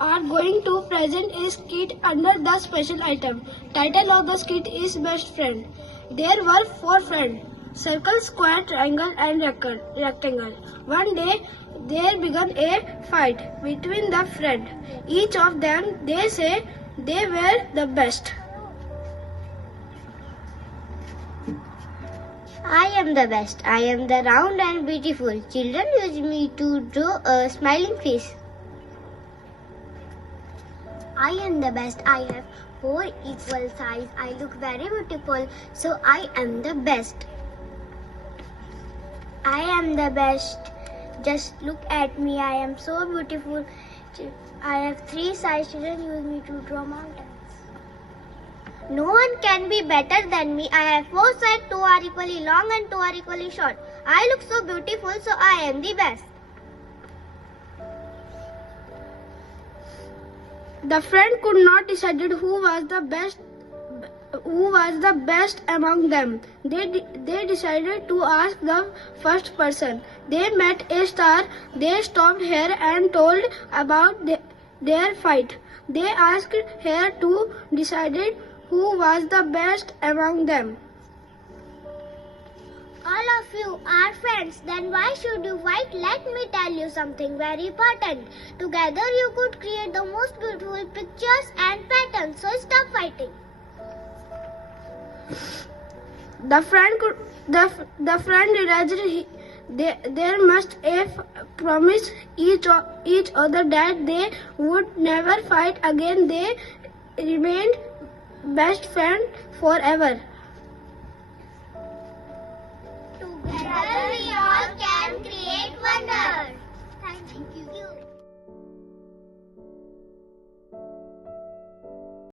are going to present a skit under the special item. Title of the skit is Best Friend. There were 4 friends: circle, square, triangle and rectangle. One day there began a fight between the friends. Each of them they say they were the best. I am the best. I am the round and beautiful. Children use me to draw a smiling face. I am the best. I have 4 equal size. I look very beautiful, so I am the best. I am the best. Just look at me. I am so beautiful. I have 3 sides. Children use me to draw mountains. No one can be better than me. I have 4 sides. 2 are equally long and 2 are equally short. I look so beautiful, so I am the best. The friend could not decide who was the best among them. They decided to ask the first person. They met a star. They stopped her and told about their fight. They asked her to decide who was the best among them. All of you are friends, then why should you fight? Let me tell you something very important. Together you could create the most beautiful pictures and patterns, so stop fighting. The friend realized there must promise each other that they would never fight again. They remained best friends forever. Together we all can create wonders.